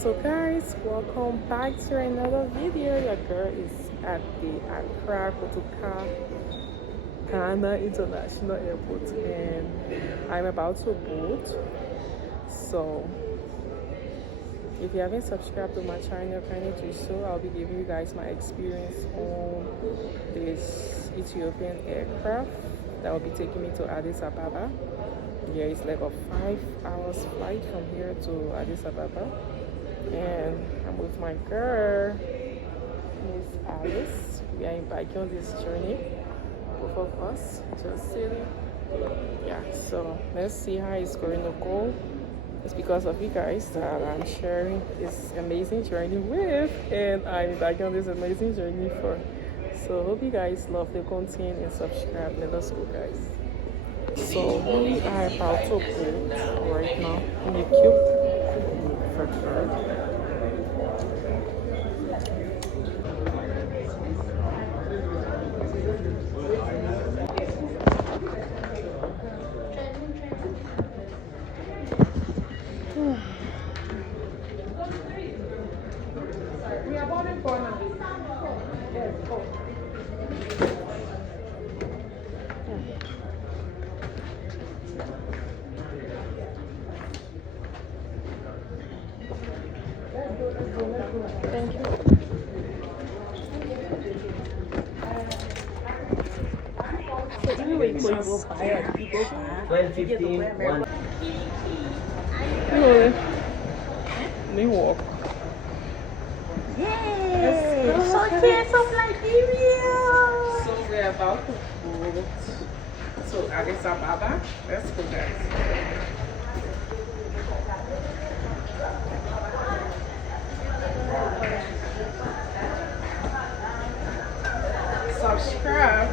So guys, welcome back to another video. Your girl is at the Accra Kotoka Ghana International Airport and I'm about to board. So if you haven't subscribed to my channel, kindly do so. I'll be giving you guys my experience on this Ethiopian aircraft that will be taking me to Addis Ababa. Yeah, it's like a 5 hours flight from here to Addis Ababa. And I'm with my girl, Miss Alice. We are embarking on this journey, both of us, just sitting. Yeah, so let's see how it's going to go. It's because of you guys that I'm sharing this amazing journey with, and I'm embarking on this amazing journey for. So hope you guys love the content and subscribe. Let us go, guys. So we are about to go right now in the queue for car. Thank you. So anyway, you go buy people 12, 15, 1. They walk. Yay! So cute, so Nigeria. So we're about to go to Addis Ababa. Let's go, guys. Subscribe.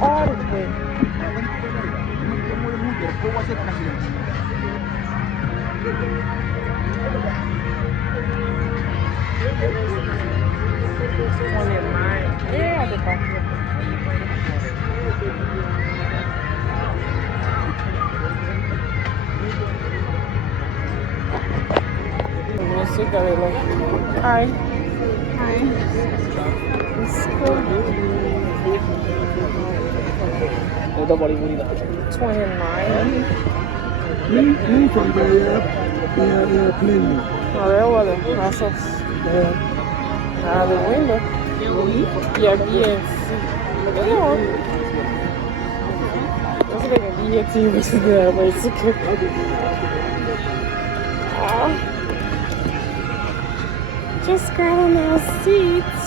All the way. Yeah, the back. Hi. Hi. It's cool. 29. Move from the airplane. Oh, there was a process. Out the window. Yeah, BNC. That's like a BNC, which is there, but it's okay. Just got on our seats.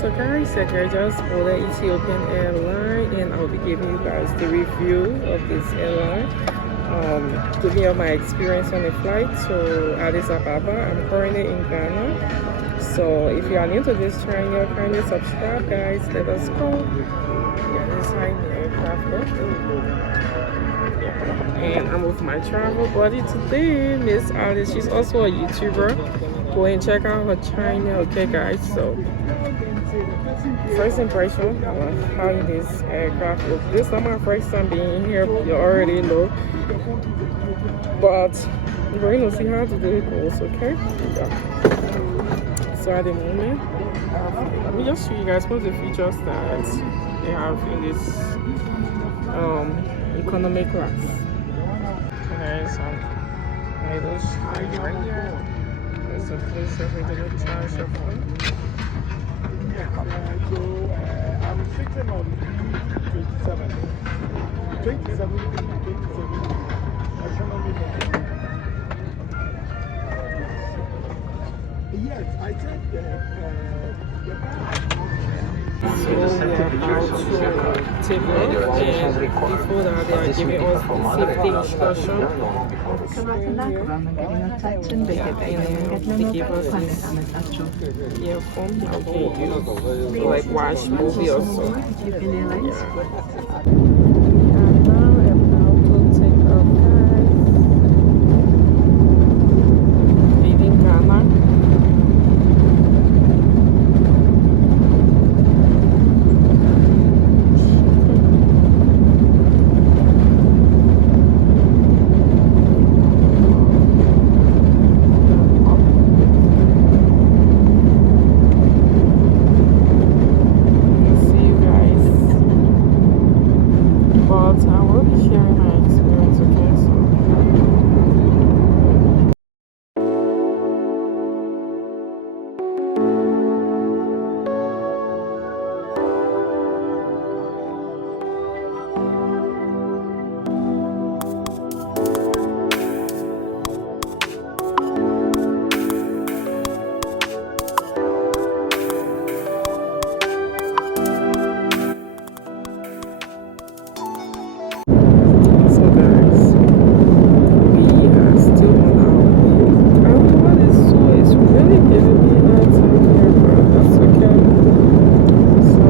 So guys, I just boarded Ethiopian airline and I'll be giving you guys the review of this airline. Giving you my experience on the flight to Addis Ababa. I'm currently in Ghana. So if you are new to this channel, kindly subscribe, guys. Let us go. Yeah, this is how the aircraft goes. And I'm with my travel buddy today, Miss Addis. She's also a YouTuber. Go and check out her channel, okay, guys? So first impression of how this aircraft looks. This is not my first time being here, you already know. But we're going to see how today goes, okay? Yeah. So at the moment, let me just show you guys what the features that they have in this economy class. Okay, so middle street right here. There's a place that we didn't charge your phone. I'm sitting on 27. 27. Yes, I said so we are about to take off, and before that they are giving us safety instruction. They give us this earphone that we use to like watch movie or so. but I will be sharing my experience, okay? So guys, we are still on our way. I don't know what is so, it's really giving me outside here, but that's okay. So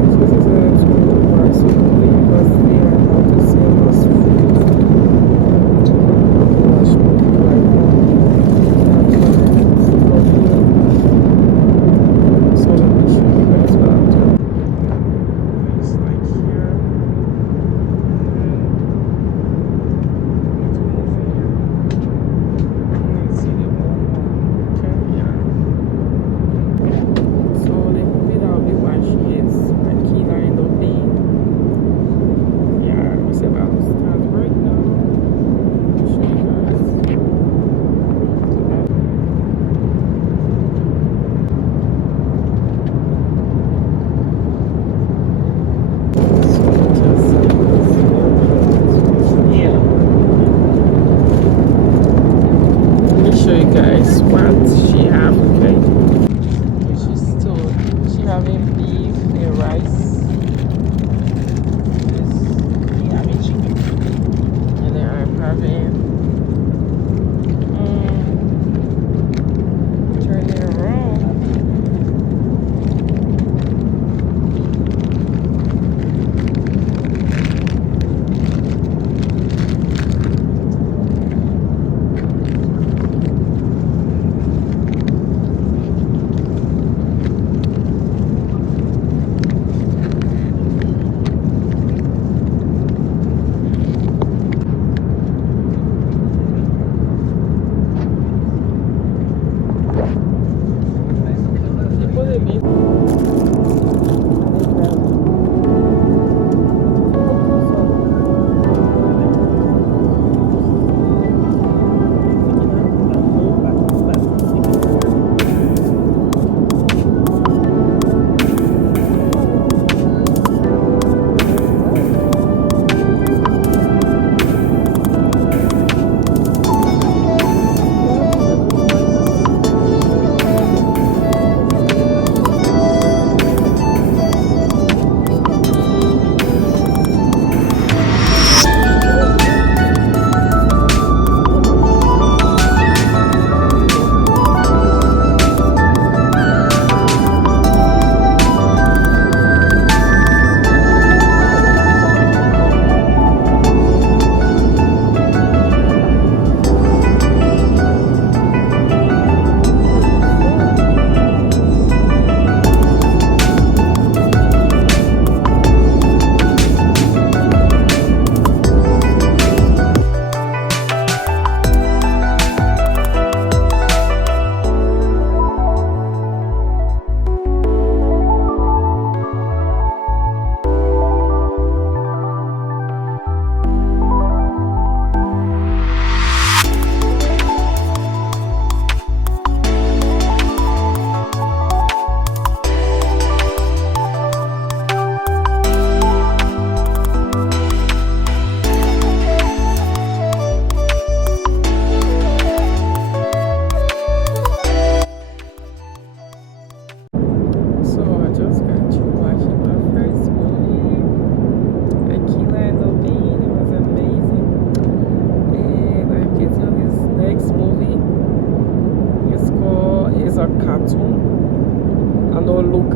this is a tour bus only because they are about to sell us food. Gosh, people like that. So let me show you guys what I'm doing. It's like here. Show you guys what she have, okay? She's still she having beef and rice. This me having chicken. And then I'm having turning around.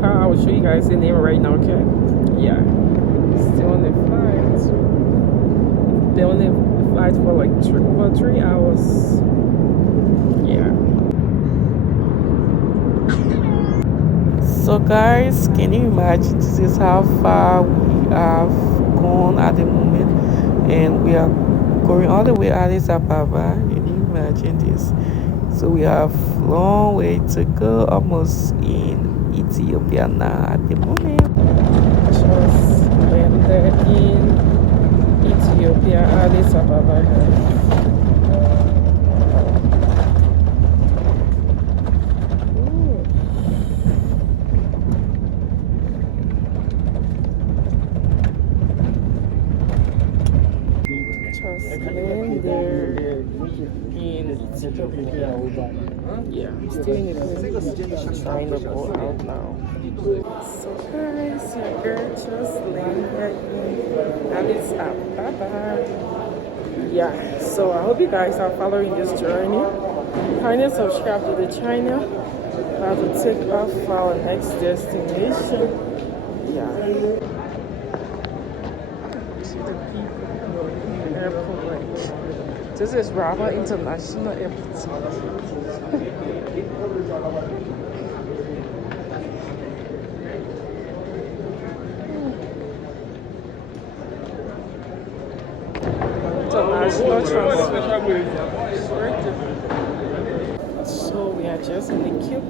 I will show you guys the name right now, okay? Yeah. Still on the flight. They only flight for like over 3 hours. Yeah. So guys, can you imagine this is how far we have gone at the moment, and we are going all the way Addis Ababa. Can you imagine this? So we have long way to go, almost in Ethiopia now at the moment. Just landed in Addis Ababa, guys. Just landed in Ethiopia. Yeah, I'm still in the trying to go out now. So guys, your girl just landed in Addis Ababa. Yeah, so I hope you guys are following this journey. Kindly subscribe to the channel. We have to take off for our next destination. Yeah. See the people in the airport. This is Ababa International Airport. International transport. So we are just in the queue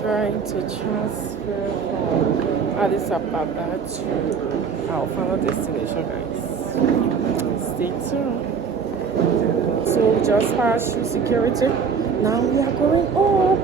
trying to transfer from Addis Ababa to our final destination, guys. Stay tuned. So we just passed through security. Now we are going up.